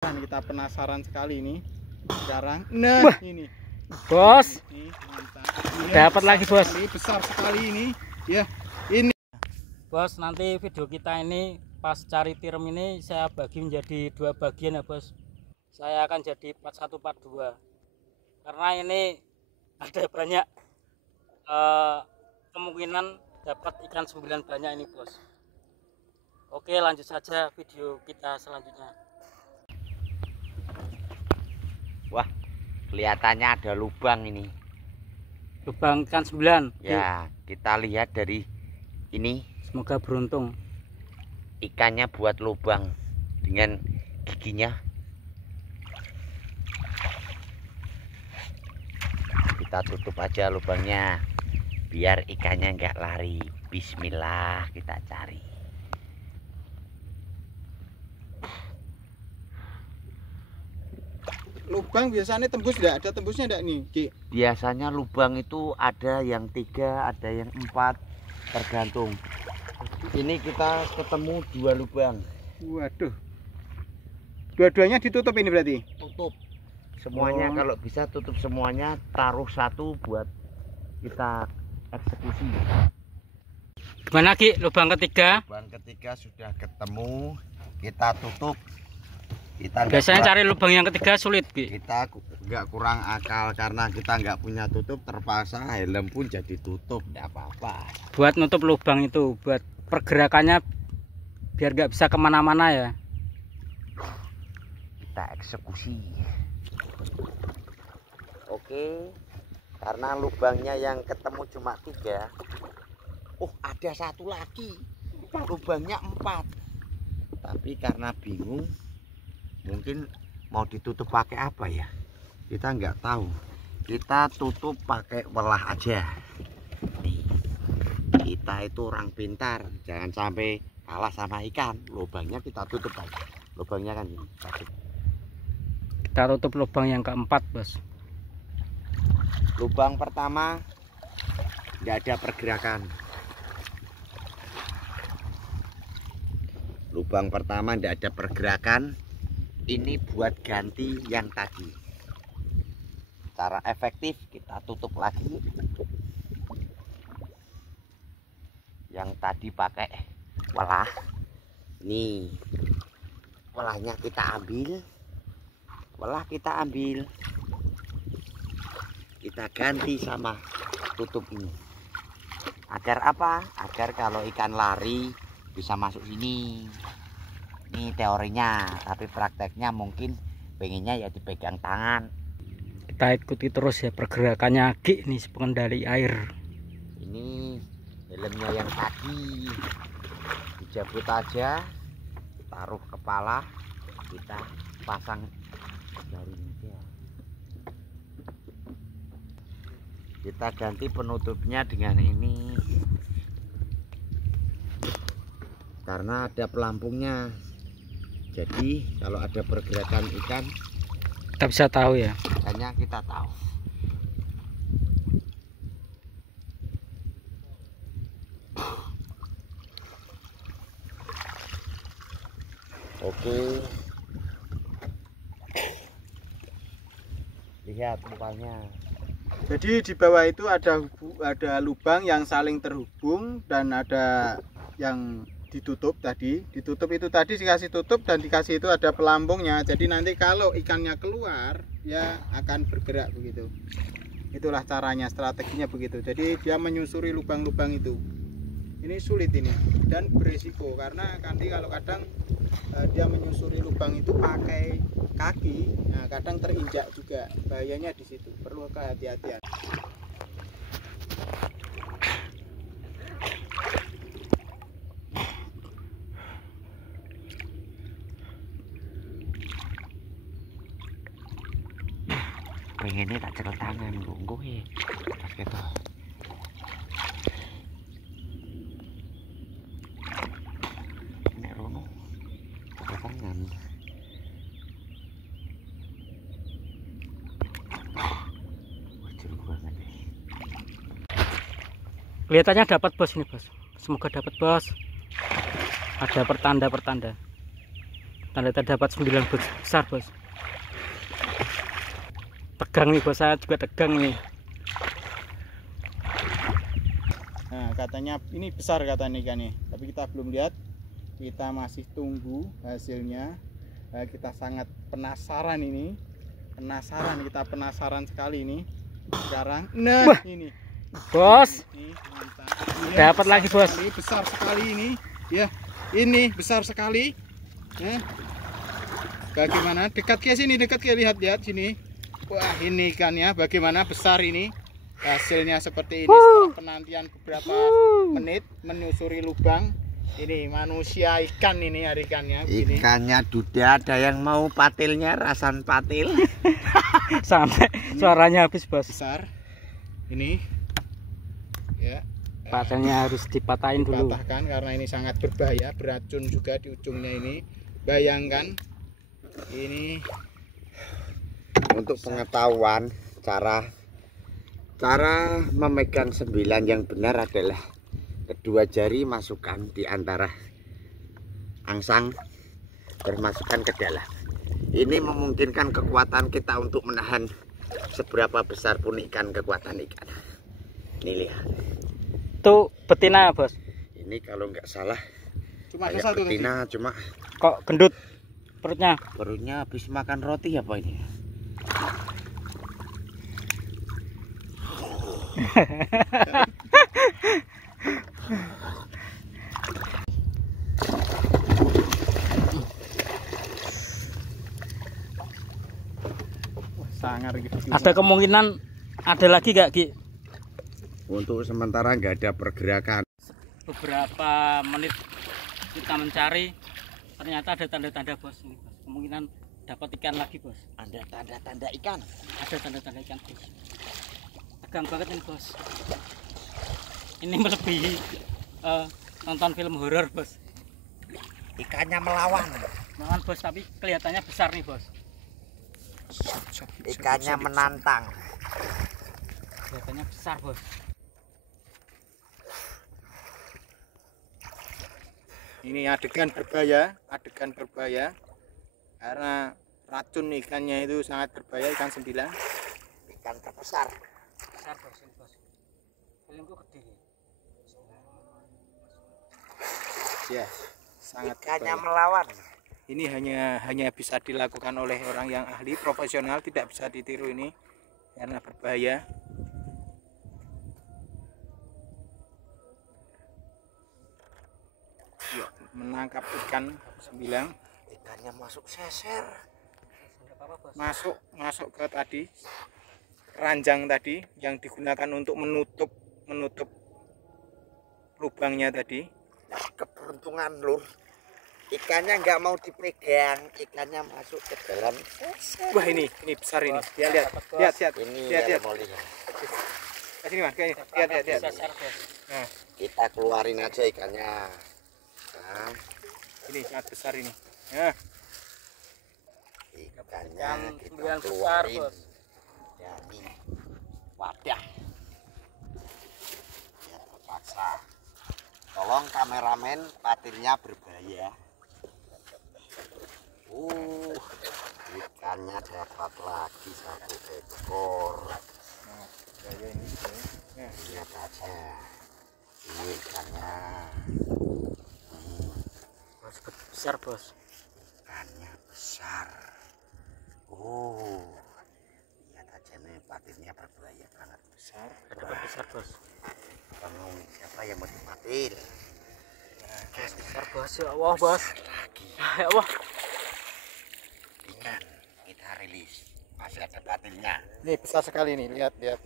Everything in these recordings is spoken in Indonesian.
Kita penasaran sekali ini sekarang. Nah, wah, ini bos, ini mantap. dapat lagi bos. Besar sekali ini ya. Ini bos, nanti video kita ini pas cari tiram ini saya bagi menjadi 2 bagian ya bos. Saya akan jadi part 1 part 2 karena ini ada banyak kemungkinan dapat ikan 9 banyak ini bos. Oke, lanjut saja video kita selanjutnya. Wah, kelihatannya ada lubang ini. Lubang ikan 9. Ya, kita lihat dari ini. Semoga beruntung. Ikannya buat lubang dengan giginya. Kita tutup aja lubangnya biar ikannya nggak lari. Bismillah, kita cari. lubang biasanya tembus enggak? Ada tembusnya enggak nih, Ki? Biasanya lubang itu ada yang 3, ada yang 4, tergantung. Ini kita ketemu 2 lubang. Waduh. Dua-duanya ditutup ini berarti? Tutup semuanya. Kalau bisa tutup semuanya, taruh 1 buat kita eksekusi. Gimana Ki, lubang ketiga? Lubang ketiga sudah ketemu, kita tutup. Biasanya cari lubang yang ketiga sulit Ki. Kita nggak kurang akal karena kita nggak punya tutup, terpaksa helm pun jadi tutup, nggak apa-apa. Buat nutup lubang itu, buat pergerakannya biar nggak bisa kemana-mana ya. Kita eksekusi. Oke, karena lubangnya yang ketemu cuma 3. Oh, ada 1 lagi, lubangnya 4. Tapi karena bingung, mungkin mau ditutup pakai apa ya, kita nggak tahu. Kita tutup pakai welah aja. Nih, kita itu orang pintar, jangan sampai kalah sama ikan. Lubangnya kita tutup aja. Lubangnya kan ini. Kita tutup lubang yang keempat bos. Lubang pertama nggak ada pergerakan. Lubang pertama nggak ada pergerakan. Ini buat ganti yang tadi. Cara efektif kita tutup lagi. Yang tadi pakai welah. Nih, welahnya kita ambil. Welah kita ambil. Kita ganti sama tutup ini. Agar apa? Agar kalau ikan lari bisa masuk sini. Ini teorinya, tapi prakteknya mungkin pengennya ya dipegang tangan. Kita ikuti terus ya pergerakannya Ki nih, pengendali air. Ini helmnya yang tadi dicabut aja, taruh kepala, kita pasang jaringnya. Kita ganti penutupnya dengan ini karena ada pelampungnya. Jadi kalau ada pergerakan ikan Kita bisa tahu ya. hanya kita tahu. Oke. Lihat mukanya. Jadi di bawah itu ada lubang yang saling terhubung dan ada yang ditutup tadi. Ditutup itu tadi dikasih tutup dan dikasih itu ada pelampungnya. Jadi nanti kalau ikannya keluar ya akan bergerak begitu. Itulah caranya, strateginya begitu. Jadi dia menyusuri lubang-lubang itu. Ini sulit ini dan berisiko karena nanti kalau kadang dia menyusuri lubang itu pakai kaki, nah kadang terinjak juga. Bahayanya di situ. Perlu kehati-hatian. Pengennya tak cekel tangan gue pas gitu. Nek rono cekel tangan. Wajur banget. Kelihatannya dapat bos ini bos. Semoga dapat bos. Ada pertanda-pertanda. Tanda-tanda dapat 9 bos besar bos. Tegang nih bos, saya juga tegang nih. Nah, katanya ini besar katanya ikannya, tapi kita belum lihat. Kita masih tunggu hasilnya. Kita sangat penasaran ini. Kita penasaran sekali ini. Sekarang, nah wah, ini bos, ini mantap. Dapat lagi bos. Besar sekali ini, ya. Ini besar sekali. Ya. Bagaimana? Dekat ke sini, lihat sini. Wah, ini ikannya bagaimana besar ini. Hasilnya seperti ini setelah penantian beberapa menit menyusuri lubang. Ini manusia ikan ini hari ikannya. Begini. Ikannya duda, ada yang mau patilnya, rasan patil. Sampai suaranya habis bos. Besar. Ini. Ya. Patilnya harus dipatahin dulu. Dipatahkan karena ini sangat berbahaya, beracun juga di ujungnya ini. Bayangkan ini. Untuk pengetahuan, cara memegang 9 yang benar adalah kedua jari masukkan di antara angsang, bermasukkan ke dalam. Ini memungkinkan kekuatan kita untuk menahan seberapa besar pun ikan, kekuatan ikan. Ini lihat. Itu betina bos. Ini kalau nggak salah cuma kayak satu betina tadi. Cuma kok gendut perutnya. Perutnya habis makan roti apa ini? Sangar gitu. Ada kemungkinan ada lagi gak Ki? Untuk sementara nggak ada pergerakan. Beberapa menit kita mencari, ternyata ada tanda-tanda bos. Ini, bos. Kemungkinan dapat ikan lagi bos. Ada tanda-tanda ikan. Ada tanda-tanda ikan bos. Tegang banget nih bos. Ini melebihi nonton film horor bos. Ikannya melawan. Melawan bos, tapi kelihatannya besar nih bos. Ikannya menantang. Kelihatannya besar bos. Ini adegan berbahaya karena racun ikannya itu sangat berbahaya. Ikan 9, Ikan terbesar. Besar bos ini bos. Filmku gede. Ya, sangat Ikannya berbahaya. melawan. Ini hanya bisa dilakukan oleh orang yang ahli, profesional, tidak bisa ditiru ini karena berbahaya. Yuk, menangkap ikan 9. Ikannya masuk seser. Masuk ke tadi ranjang tadi yang digunakan untuk menutup lubangnya tadi. Keberuntungan lur. Ikannya nggak mau dipegang, ikannya masuk ke dalam seser. Wah, ini besar ini. Lihat. Ini Lihat. mau lihat. Sini Mas, lihat. Nah, Kita keluarin aja ikannya. Nah, ini sangat besar ini. Nah, ikannya kita Besar keluarin bos. dari wadah. Ya, terpaksa. Tolong kameramen, patilnya berbahaya. Ikannya dapat lagi 1 ekor. Lihat aja. Ini ikannya. Besar bos. Ikannya besar. Lihat aja nih, patilnya berbahaya banget. besar. Dapat besar bos. Kamu siapa yang mau dipatil? Besar bos. Ya Allah bos. Ya Allah. Ikan kita rilis. Masih ada patilnya. Ini besar sekali nih, lihat. Lihat.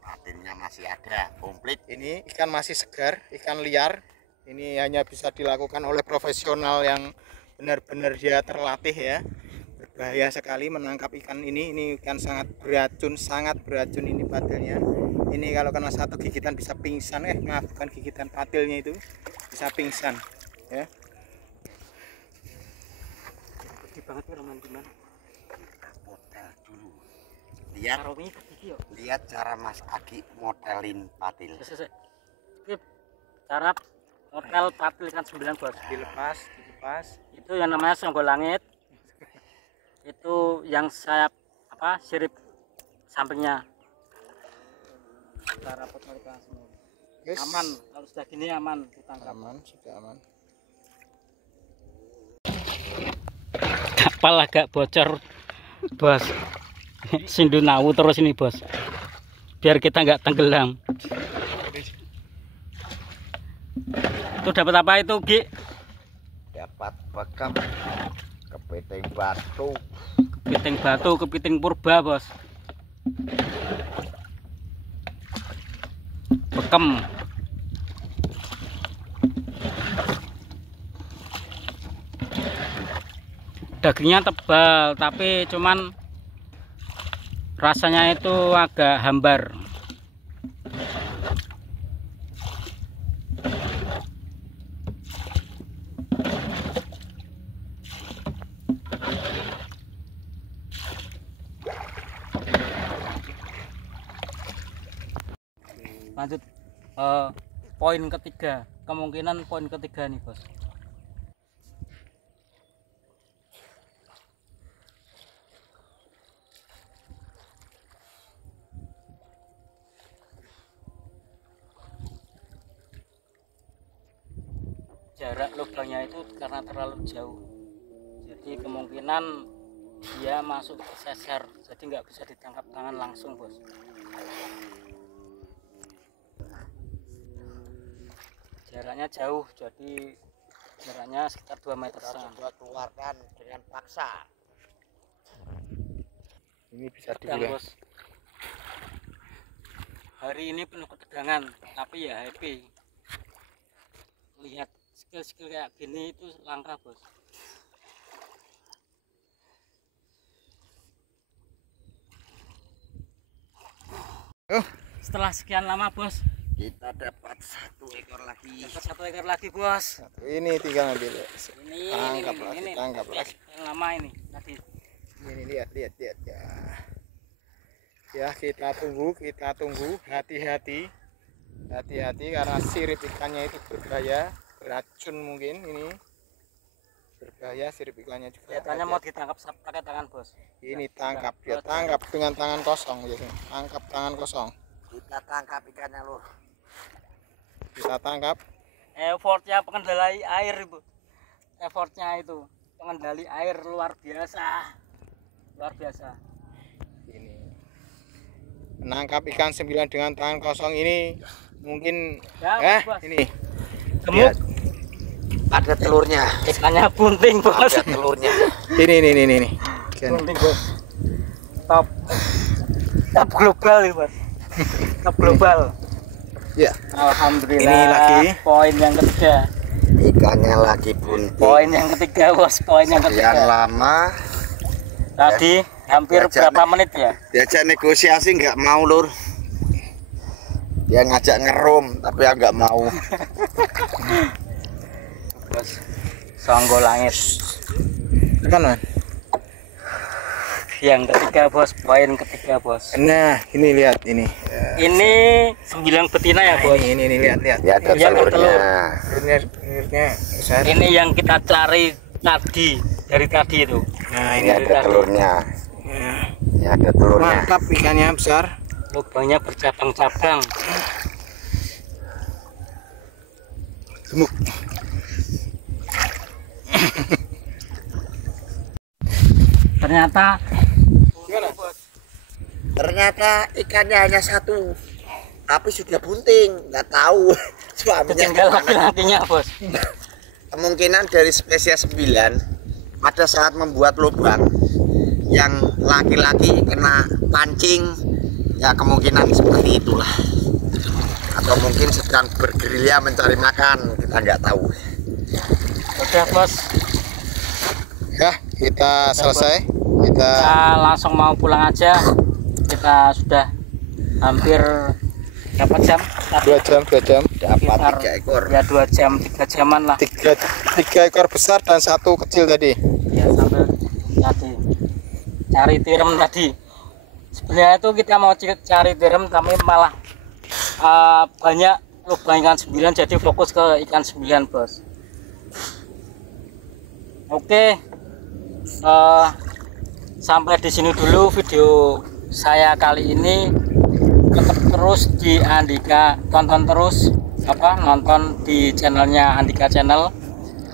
Patilnya masih ada, komplit. Ini ikan masih segar, ikan liar. Ini hanya bisa dilakukan oleh profesional yang benar-benar dia terlatih ya. Berbahaya sekali menangkap ikan ini. Ini ikan sangat beracun ini patilnya. Ini kalau kena satu gigitan bisa pingsan. Maaf, bukan gigitan, patilnya itu bisa pingsan ya. Gede banget nih teman-teman. Kita model dulu. Lihat Lihat cara Mas Agi modelin patil. cara Hotel Patil ikan 9 bos. dilepas. Itu yang namanya Songgolangit. Itu yang sayap sirip sampingnya. Kita rapot ikan semua. Yes. Aman, kalau sudah gini aman ditangkap. Sudah aman. Kapal agak bocor bos. Sindunawu terus ini bos, biar kita nggak tenggelam. Itu dapat apa itu Gi? Dapat bekam kepiting batu. Kepiting batu, kepiting purba bos. Bekem. Dagingnya tebal, tapi cuman rasanya itu agak hambar. Lanjut poin ketiga, kemungkinan poin ketiga nih bos. Jarak lubangnya itu karena terlalu jauh, jadi kemungkinan dia masuk ke sesar, jadi nggak bisa ditangkap tangan langsung bos. Jaraknya jauh, jadi jaraknya sekitar 2 meter. Coba keluarkan dengan paksa. Ini bisa Pedang dibilang. bos. Hari ini penuh ketegangan, tapi ya happy. Lihat skill kayak gini itu langka bos. Setelah sekian lama bos, Kita dapat 1 ekor lagi. dapat 1 ekor lagi bos. Ini tinggal ambil. Ini Tangkap lagi. yang lama ini tadi. Ini lihat ya. Ya kita tunggu. Hati-hati karena sirip ikannya itu berbahaya, beracun mungkin ini. Berbahaya sirip ikannya juga. Kelihatannya mau ditangkap pakai tangan bos. Ini tangkap dia, tangkap dengan tangan kosong biasanya. Tangkap tangan kosong. Kita tangkap ikannya lur. Kita tangkap. Effortnya pengendali air ibu. Effortnya itu pengendali air luar biasa. Ini menangkap ikan 9 dengan tangan kosong ini mungkin Ya, bos. ini Gemuk. Ada telurnya. Ikannya bunting bos. Ada telurnya. ini. Bunting bos. Top global nih bos. Top global. Ya, Alhamdulillah. Ini lagi. Poin yang ketiga. Ikannya lagi bunting. Poin yang ketiga bos. Poin yang Sekian ketiga. lama Tadi hampir Diajak berapa menit ya? diajak negosiasi nggak mau lur. Dia ngajak ngerum tapi ya nggak mau. Bos. Songgolangit. tekan man. Yang ketiga bos. Poin ketiga bos. Nah, ini lihat ini. Ini 9 betina ya bos. Ini lihat. Ya ada Iya, telurnya. Telurnya besar. Ini yang kita cari tadi, dari tadi itu. Nah, Ini ada telurnya. Nah, Ini ada telurnya. mantap ikannya besar. Lubangnya bercabang-cabang. Gemuk. Ternyata Ternyata ikannya hanya 1, tapi sudah bunting. Nggak tahu suaminya tinggal kemana. laki-lakinya bos. Kemungkinan dari spesies 9 pada saat membuat lubang yang laki-laki kena pancing, ya kemungkinan seperti itulah. Atau mungkin sedang bergerilya mencari makan, kita nggak tahu. Udah bos, Ya, kita selesai. Kita kita langsung mau pulang aja. Kita sudah hampir berapa jam? 2 jam. Dapat 3 ekor. Ya 2 jam, 3 jaman lah. 3 ekor besar dan 1 kecil tadi. Ya sambil tadi cari tiram tadi. Sebenarnya itu kita mau cari tiram tapi malah banyak lubang ikan 9, jadi fokus ke ikan 9 bos. Oke, sampai di sini dulu video saya kali ini. Tetap terus di Andika, tonton terus nonton di channelnya Andika Channel.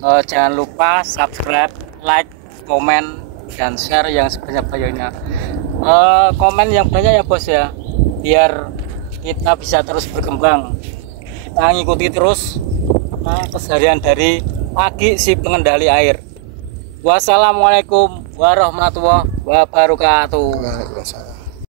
Jangan lupa subscribe, like, komen, dan share yang sebanyak-banyaknya. Komen yang banyak ya bos ya, biar kita bisa terus berkembang. Kita ngikuti terus keseharian dari Pagi si Pengendali Air. Wassalamualaikum warahmatullahi wabarakatuh.